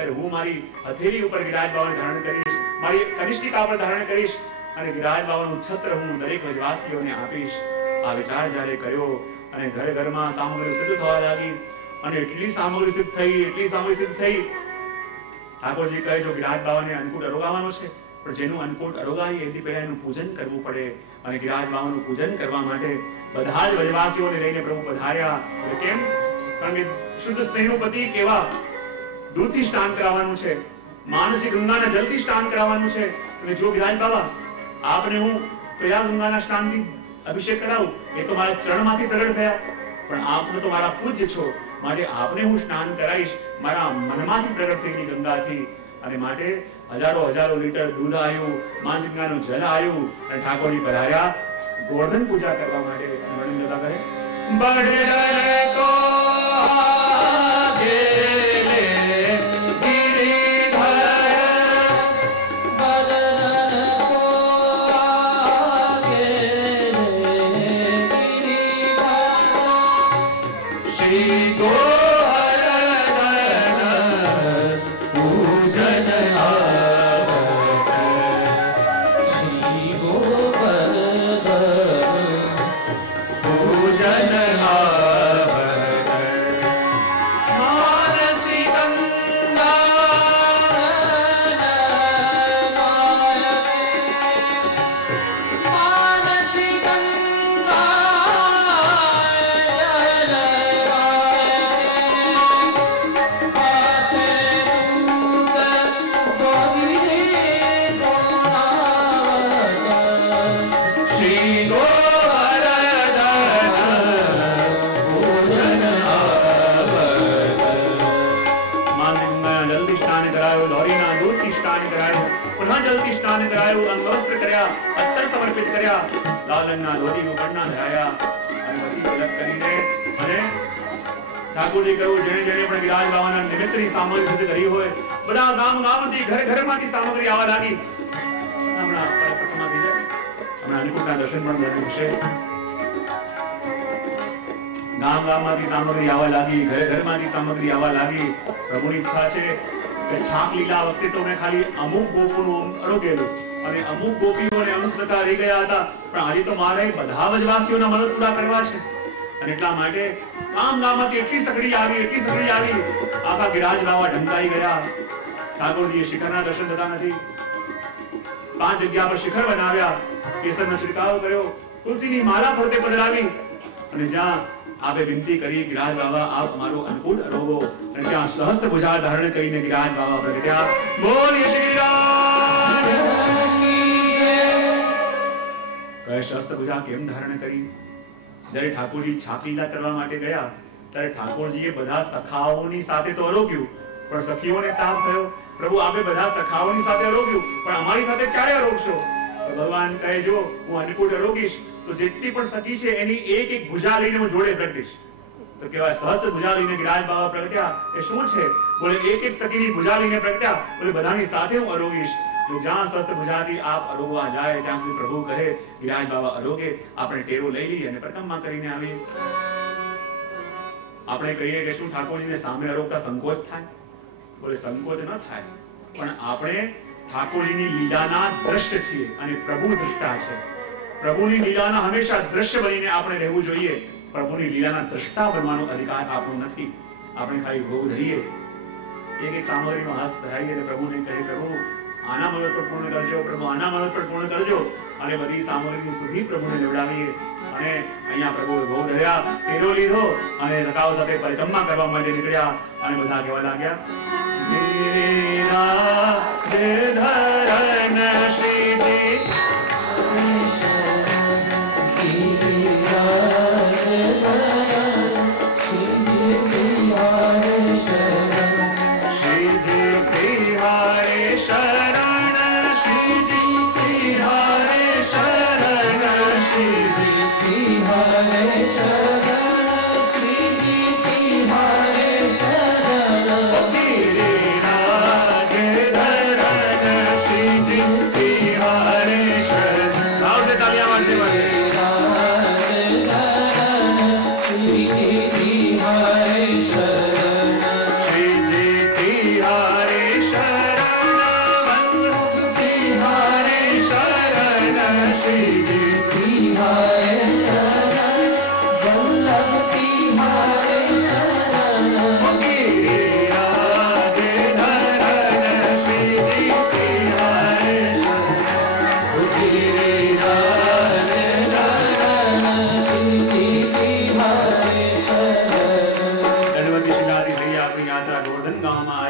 ત્યારે હું મારી હથેળી ઉપર ગિરિરાજ બાવાને ધારણ કરીશ, મારી કનિષ્ઠિકા પર ધારણ કરીશ અને ગિરિરાજ બાવાનું છત્ર હું દરેક વ્રજવાસીઓને આપીશ. આ વિચાર જ્યારે કર્યો અને ઘરે ઘરમાં સામગ્રી સિદ્ધ થવા લાગી અને એટલી સામગ્રી સિદ્ધ થઈ ઠાકોરજી કહે જો ગિરિરાજ બાવાને અન્નકૂટ અરોગાવાનો છે, પણ જેનું અન્નકૂટ અરોગાય એથી પહેલા એનું પૂજન કરવું પડે. અને ગિરિરાજ બાવાનું પૂજન કરવા માટે બધા જ વ્રજવાસીઓને લઈને પ્રભુ પધાર્યા. કેમ? કારણ કે શુદ્ધ સ્નેહનું પ્રતીક એવા દૂધથી સ્નાન કરાવવાનું છે, માનસી ગંગાના જલથી સ્નાન કરાવવાનું છે. અને જો ગિરિરાજ બાવા આપને હું કયા ગંગાના સ્નાનથી અભિષેક કરાવું, એ તો મારા ચરણમાંથી પ્રગટ થયા, પણ આપને તો મારા પૂજ્ય છો, માટે આપને હું સ્નાન કરાઈશ મારા મનમાંથી પ્રગટ થયેલી ગંગાથી. અને માટે હજારો લીટર દૂધ આવ્યું, માં ગંગાનું જલ આવ્યું અને ઠાકોરજી પધાર્યા ગોવર્ધન પૂજા કરવા માટે. વર્ણન કરતા કહે બડે કો ઠાકોરજી કહ્યું જેણે જેણે પણ ગિરિરાજ બાવાના નિમિત્તની સામગ્રી સિદ્ધ કરી હોય બધા ગામથી ઘરમાંથી સામગ્રી આવવા લાગી. હમણાં અન્નકૂટના દર્શન પણ થશે. ગામમાંથી સામગ્રી આવવા લાગી, ઘરમાંથી સામગ્રી આવવા લાગી. પ્રભુની ઈચ્છા છે કે છાક લીલા વખતે તો મેં ખાલી અમુક ગોપોનું આરોગેલું અને અમુક ગોપીઓ અને અમુક સખા રહી ગયા હતા, પણ આજે તો મારે બધા વ્રજવાસીઓના મનોરથ પૂરા કરવા છે. અને એટલા માટે ગામમાંથી એટલી સગડી આવી આખા ગિરિરાજ બાવા ઢંકાઈ ગયા. ઠાકોરજીએ શિખરના દર્શન થતા નથી. 5 જગ્યા પર શિખર બનાવ્યા, કેસરનો છિડકાવ કર્યો, તુલસીની માળા ફરતે પધરાવી અને જ્યાં આપે વિનંતી કરી ગિરિરાજ બાવા આપ અમારું અન્નકૂટ અરોગો, અને ત્યાં સહસ્ત્ર ભુજા ધારણ કરીને ગિરિરાજ બાવા પ્રગટ્યા. બોલીએ શ્રી ગિરિરાજ. કહે સહસ્ત્ર ભુજા કેમ ધારણ કરી? જ્યારે ઠાકોરજી છાક લીલા કરવા માટે ગયા ત્યારે ઠાકોરજીએ બધા સખાઓની સાથે તો આરોગ્યું, પણ સખીઓને તાપ થયો. પ્રભુ આપે બધા સખાઓની સાથે આરોગ્યું, પણ અમારી સાથે ક્યારે આરોગશો? તો ભગવાન કહે જો હું અન્નકૂટ આરોગીશ તો જેટલી પણ સખી છે એની એક એક ભુજા લઈને હું જોડે પ્રગટીશ. તો કહેવાય સહસ્ત્ર ભુજા લઈને ગિરિરાજ બાવા પ્રગટ્યા. એ શું છે? બોલે એક એક સખીની ભુજા લઈને પ્રગટ્યા, બોલે બધાની સાથે હું આરોગીશ. તો જ્યાં સહસ્ત્ર ભુજાથી આપ અરોગવા જાય ત્યાં સુધી પ્રભુ કહે ગિરિરાજ બાવા અરોગે. આપણે ટેરો લઈ લઈએ અને પરિક્રમા કરીને આવીએ. આપણે કહીએ કે શું ઠાકોરજીને સામે અરોગતા સંકોચ થાય? બોલે સંકોચ ન થાય, પણ આપણે ઠાકોરજીની લીલાના દ્રષ્ટ છીએ અને પ્રભુ દ્રષ્ટા છે. પ્રભુની લીલાના હંમેશા દ્રશ્ય બનીને આપણે રહેવું જોઈએ. પ્રભુની લીલાના દ્રષ્ટા બનવાનો અધિકાર આપણો નથી. આપણે ખાલી ભોગ ધરીએ, એક એક સામગ્રીનો હાથ ધરાવીએ અને પ્રભુને કહે પ્રભુ આના મનોરથ પર પૂર્ણ કરજો, પ્રભુ આના મનોરથ પર પૂર્ણ કરજો, અને બધી સામગ્રી સુધી પ્રભુને લેવડાવીએ. અને અહીંયા પ્રભુએ ભોગ ધર્યા, તેરો લીધો અને સખાઓ સાથે પરિક્રમા કરવા માટે નીકળ્યા. અને બધા કહેવા લાગ્યા ગિરિરાજ ધરણ શ્રીજી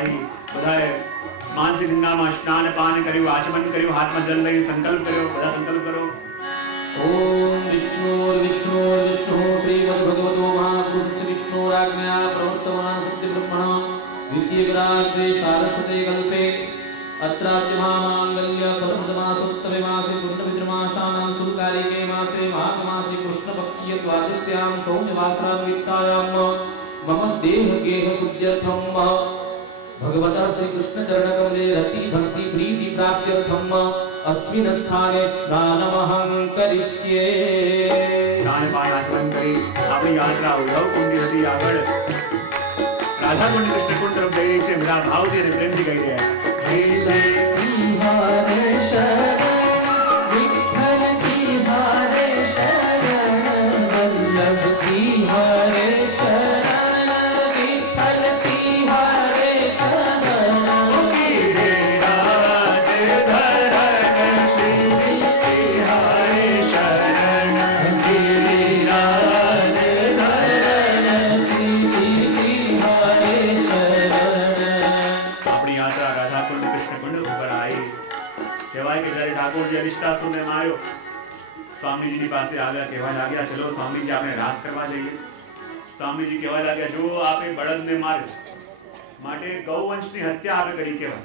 આવી બધાએ માનસી ગંગામાં સ્નાન પાન કર્યું, આચમન કર્યું, હાથમાં જલ લઈને સંકલ્પ કર્યો. બધા સંકલ્પ કરો. ઓમ વિષ્ણુ વિષ્ણુ વિષ્ણુ શ્રીમદ ભગવતો મહાપુરુષ વિષ્ણુરાજ્ઞા પ્રવર્તમાન સત્યબ્રહ્મણ દ્વિતીય વિરાજ્ઞે સારસ્વતે કલ્પે અત્રાદ્યમામાંગલ્ય ફલપ્રદમાસોત્તમે માસે પુણ્યવિદ્રમાશાનાં સુકારિકે માસે માઘ માસે કૃષ્ણપક્ષીય દ્વાદશ્યામ સૌમ્યવાસરાન્વિતાયામ મમ દેહ ગેહ શુદ્ધ્યર્થમ ભગવતા શ્રી કૃષ્ણ ચરણ કમલે રતિ ભક્તિ પ્રીતિ પ્રાપ્ત્યર્થમ अस्मिन् स्थाने स्नानमहं करिष्ये. સ્નાન પાન આચમન કરી આપણી યાત્રા ઉદ્ધવ કુંડી હતી આગળ રાધા કુંડ કૃષ્ણ કુંડ તરફ જઈ રહી છે. બધા ભાવથી અને પ્રેમથી કહી રહ્યા છે. હરે શરણ વિઠ્ઠલ કી હરે શરણ વલ્લભ કી હરે શરણ વિઠ્ઠલ કી હરે શરણ અરિષ્ટાસુરને માર્યો. સ્વામીજીની પાસે આવ્યા, કહેવા લાગ્યા ચલો સ્વામીજી આપણે રાસ કરવા જઈએ. સ્વામીજી કહેવા લાગ્યા જો આપણે બળદને માર્યો માટે ગૌવંશની હત્યા આપણે કરી કહેવાય.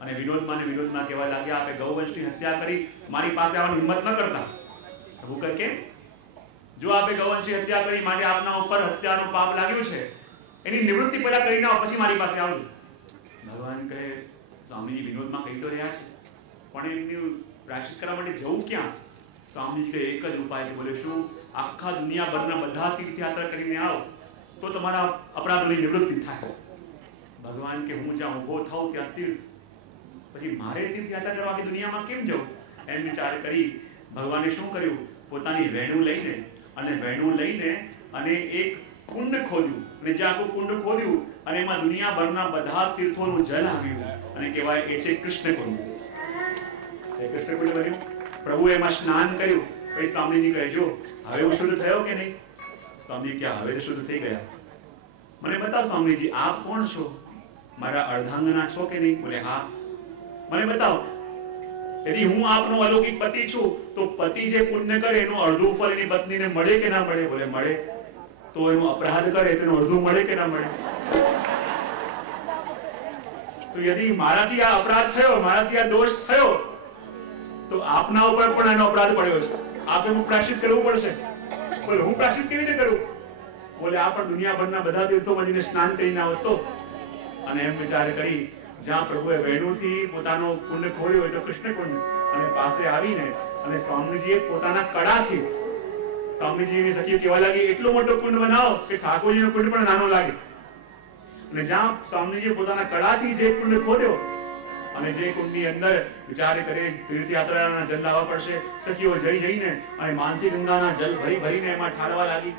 અને વિનોદમાં કહેવા લાગ્યા આપણે ગૌવંશની હત્યા કરી મારી પાસે આવવાની હિંમત ન કરતા. ભૂકર કે જો આપણે ગૌવંશની હત્યા કરી માટે આપના ઉપર હત્યાનું પાપ લાગ્યું છે એની નિવૃત્તિ પહેલા કરી નાઓ પછી મારી પાસે આવજો. ભગવાન કહે સ્વામીજી વિનોદમાં કહી તો રહ્યા છે પણ એમની પ્રાયશ્ચિત કરવા માટે જવું ક્યાં? સ્વામીજી કહે એક જ ઉપાય છે. બોલે શું? આખા દુનિયાભરના બધા તીર્થયાત્રા કરીને આવો તો તમારા અપરાધોની નિવૃત્તિ થાય. ભગવાન કે હું જ્યાં ઊભો થાઉં ત્યાં તીર્થ, પછી મારે તીર્થયાત્રા કરવા આખી દુનિયામાં કેમ જવું? એમ વિચાર કરી ભગવાને શું કર્યું? પોતાની વેણુ લઈને અને એક કુંડ ખોદ્યું અને જ્યાં આખું કુંડ ખોદ્યું અને એમાં દુનિયાભરના બધા તીર્થોનું જલ આવ્યું અને કહેવાય એ છે કૃષ્ણ કુંડ. કૃષ્ણ કુંડ બન્યું. પ્રભુ એમાં સ્નાન કર્યું. પછી સ્વામીજી કહે જો હવે હું શુદ્ધ થયો કે નહીં? સ્વામી કે હવે તો શુદ્ધ થઈ ગયા. મને બતાવો સ્વામીજી આપ કોણ છો? મારા અર્ધાંગના છો કે નહીં? બોલે હા. મને બતાવો. यदि હું આપનો અલૌકિક પતિ છું તો પતિ જે પુણ્ય કરે એનું અડધું ફળ એની પત્નીને મળે કે ના મળે? બોલે મળે. તો એનું અપરાધ કરે તેનું અડધું મળે કે ના મળે? તો यदि મારાથી આ અપરાધ થયો, મારાથી આ દોષ થયો તો આપના ઉપર પણ એનો અપરાધ પડ્યો છે. આપે હું પ્રાયશ્ચિત કરવું પડશે. બોલે હું પ્રાયશ્ચિત કેવી રીતે કરું? બોલે આ પણ દુનિયાભરના બધા તીર્થોમાં જઈને સ્નાન કરીને આવો તો. અને એમ વિચાર કરી જ્યાં પ્રભુએ વેણુથી પોતાનો કુંડ ખોલ્યો એટલે કૃષ્ણ કુંડ અને પાસે આવીને અને સ્વામીજીએ પોતાના કડાથી સ્વામીજીની સખી કહેવા લાગી એટલો મોટો કુંડ બનાવો કે ઠાકોરજીનો કુંડ પણ નાનો લાગે. અને જ્યાં સ્વામીજીએ પોતાના કડાથી જે કુંડ ખોલ્યો અને જે કુંડની અંદર વિચાર કરે તીર્થયાત્રાના જલ લાવવા પડશે, સખીઓ જઈને અને માનસી ગંગાના જલ ભરીને એમાં ઠાલવા લાગી.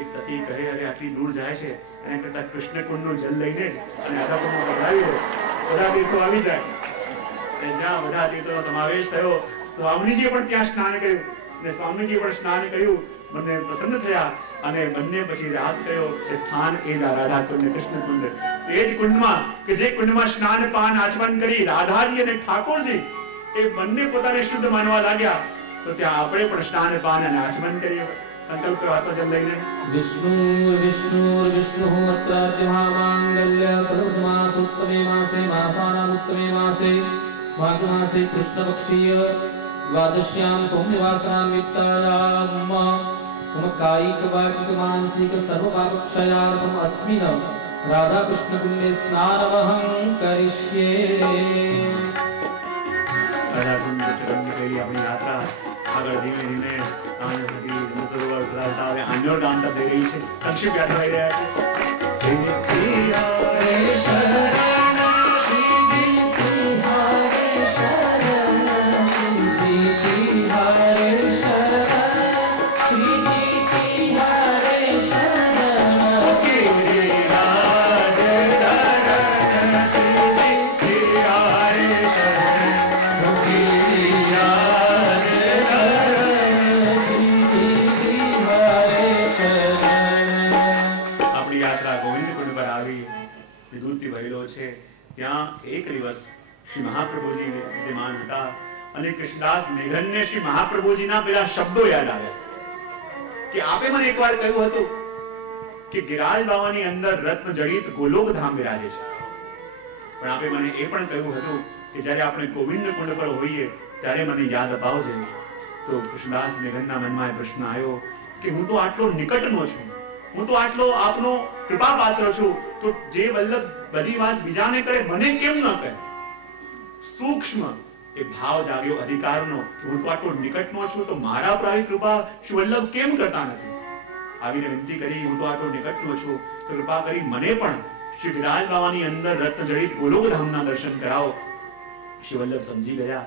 એક સખી કહે અરે આટલી દૂર જાય છે એના કરતા કૃષ્ણ કુંડનું જલ લઈને અને આખા કુંડમાં પધરાવી દો, બધા તીર્થો આવી જાય. અને જ્યાં બધા તીર્થોનો સમાવેશ થયો સ્વામીજીએ પણ ત્યાં સ્નાન કર્યું અને સ્વામીજીએ પણ સ્નાન કર્યું. બંને પ્રસન્ન થયા અને બંને પછી રાસ કર્યો. એ સ્થાન એ જ રાધા કુંડ, કૃષ્ણ કુંડ. એ જ કુંડમાં કે જે કુંડમાં સ્નાન પાન આચમન કરી રાધાજી અને ઠાકોરજી એ બંને પોતાને શુદ્ધ માનવા લાગ્યા. તો ત્યાં આપણે પણ સ્નાન પાન અને આચમન કરીએ. સંકલ્પ કરો આત્મજન લઈને. વિષ્ણુ વિષ્ણુ વિષ્ણુ અત્રાદ્યમામાંગલ્ય પ્રવર્તમાસોત્તમે માસે માસાનામુત્તમે માસે માઘ માસે કૃષ્ણપક્ષીય દ્વાદશ્યામ સૌમ્યવાસરાન્વિતાયામ મમ કાયિક વાચિક માનસિક સર્વપાપક્ષયાર્થમ અસ્મિન રાધા કૃષ્ણ કુંડે સ્નાનમહં કરિષ્યે. રાધા કુંડ કરી આપણી યાત્રા આગળ ધીમે ધીમે સરોવર ધરાવતા હવે આંજોર ગામ તરફ જઈ રહી છે. સંક્ષિપ્ત યાત્રા થઈ રહ્યા છે. ત્યાં એક દિવસ શ્રી મહાપ્રભુજી વિદ્યમાન હતા અને કૃષ્ણદાસ મેઘનને શ્રી મહાપ્રભુજીના પેલા શબ્દો યાદ આવ્યા કે આપે મને એકવાર કહ્યું હતું કે ગિરાજ બાવાની અંદર રત્ન જડિત ગોલોક ધામ બિરાજે છે, પણ આપે મને એ પણ કહ્યું હતું કે જ્યારે આપણે ગોવિંદ કુંડ પર હોઈએ ત્યારે મને યાદ અપાવજે. તો કૃષ્ણદાસ મેઘનના મનમાં એ પ્રશ્ન આવ્યો કે હું તો આટલો નિકટનો છું, હું તો આટલો આપનો કૃપા પાત્ર છું, તો જે વલ્લભ બધી વાત બીજાને કરે મને કેમ ન કહે? સૂક્ષ્મ એ ભાવ જાગ્યો અધિકારનો કે હું તો આટલો નિકટનો છું, તો મારા પર આવી કૃપા શ્રી વલ્લભ કેમ કરતા નથી? આવીને વિનંતી કરી, હું તો આટલો નિકટનો છું, તો કૃપા કરી મને પણ શ્રી ગિરાજ બાવાની અંદર રત્ન જડિત ગોલોક ધામના દર્શન કરાવો. શ્રી વલ્લભ સમજી ગયા.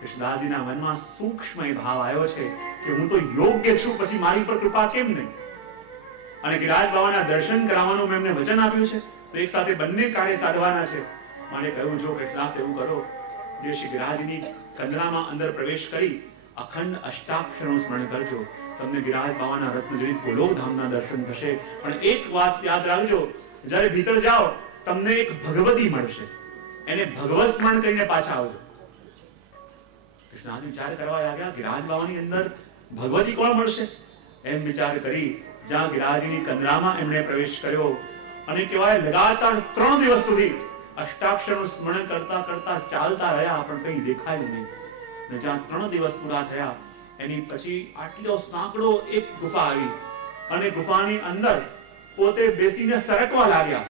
કૃષ્ણદાસજીના મનમાં સૂક્ષ્મ એ ભાવ આવ્યો છે કે હું તો યોગ્ય છું, પછી મારી પર કૃપા કેમ નહીં? અને ગિરાજ બાવાના દર્શન કરાવવાનું મેં એમને વચન આપ્યું છે, તો એક સાથે બંને કાર્ય સાધવાના છે. મને કહ્યું, જો કૃષ્ણદાસ એવું કરો, જે શ્રી ગિરાજની કંદરામાં અંદર પ્રવેશ કરી અખંડ અષ્ટાક્ષરનું સ્મરણ કરજો, તમને ગિરાજ બાવાના રત્નજડિત ગોલોક ધામના દર્શન થશે. પણ એક વાત યાદ રાખજો, જ્યારે ભીતર જાઓ તમને એક ભગવતી મળશે, એને ભગવત સ્મરણ કરીને પાછા આવજો. કૃષ્ણદાસ વિચાર કરવા લાગ્યા, ગિરાજ બાવાની અંદર ભગવતી કોણ મળશે? એમ વિચાર કરી જ્યાં ગિરાજની કંદરામાં એમણે પ્રવેશ કર્યો અને કહેવાય લગાતાર 3 દિવસ સુધી અષ્ટાક્ષરનું સ્મરણ કરતા કરતા ચાલતા રહ્યા, પણ કંઈ દેખાયું નહીં. અને જ્યાં 3 દિવસ પૂરા થયા એની પછી આટલો સાંકડો એક ગુફા આવી અને ગુફાની અંદર પોતે બેસીને સરકવા લાગ્યા.